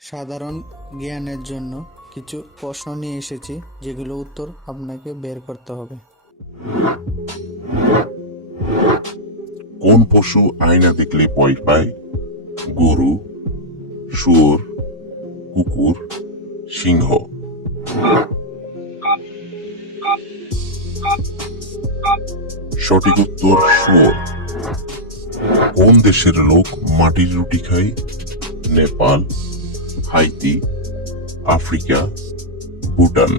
সাধারণ জ্ঞানের জন্য কিছু প্রশ্ন নিয়ে এসেছি, যেগুলো উত্তর আপনাকে বের করতে হবে। কোন পশু আয়না দেখলে ভয় পায়? গরু, শুয়োর, কুকুর, সিংহ। সঠিক উত্তর শুয়োর। কোন দেশের লোক মাটির রুটি খায়? Nepal Haiti, Africa, Bhutan.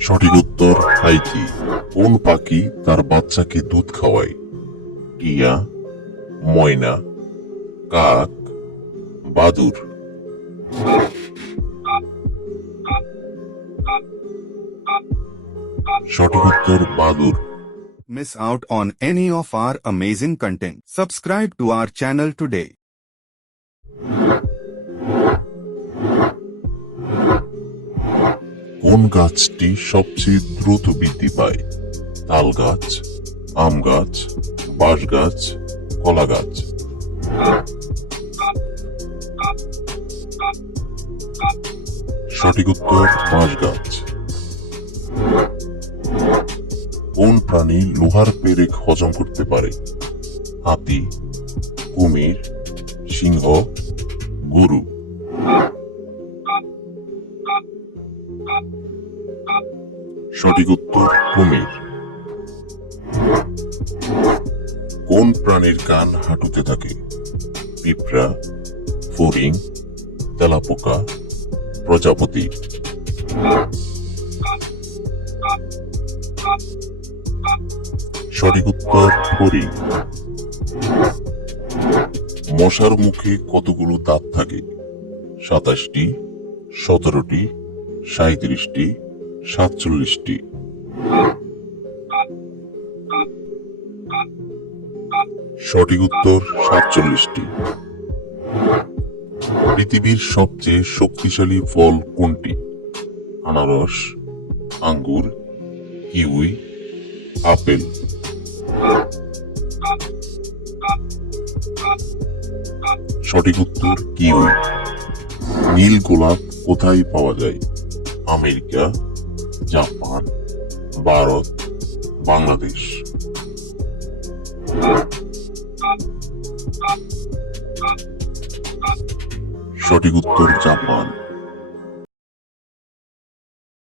সঠিক উত্তর, হাইতি। কোন পাখি তার বাচ্চাকে দুধ খাওয়ায়? টিয়া, ময়না, কাক, বাদুর। সঠিক উত্তর, বাদুর। miss out on any of our amazing content. Subscribe to our channel today. কোন গাছটি সবচেয়ে দ্রুত বৃদ্ধি পায় তাল গাছ আম গাছ বাঁশ গাছ কলা গাছ সঠিক উত্তর বাঁশ গাছ কোন প্রাণী লোহার পেরেক হজম করতে পারে? হাতি, কুমির, সিংহ, গরু। সঠিক উত্তর, কুমির। কোন প্রাণীর কান হাঁটুতে থাকে? পিঁপড়া ফরিং তেলাপোকা, প্রজাপতি। সঠিক উত্তর ফড়িং মশার মুখে কতগুলো দাঁত থাকে? সাতাশটি, সতেরোটি সাঁত্রিশটি সাতচল্লিশটি। সঠিক উত্তর সাতচল্লিশটি। পৃথিবীর সবচেয়ে শক্তিশালী ফল কোনটি? আনারস, আঙ্গুর, কিউই আপেল সঠিক উত্তর কিউই নীল গোলাপ কোথায় পাওয়া যায়? America, Japan, Bharat, Bangladesh. সঠিক উত্তর জাপান।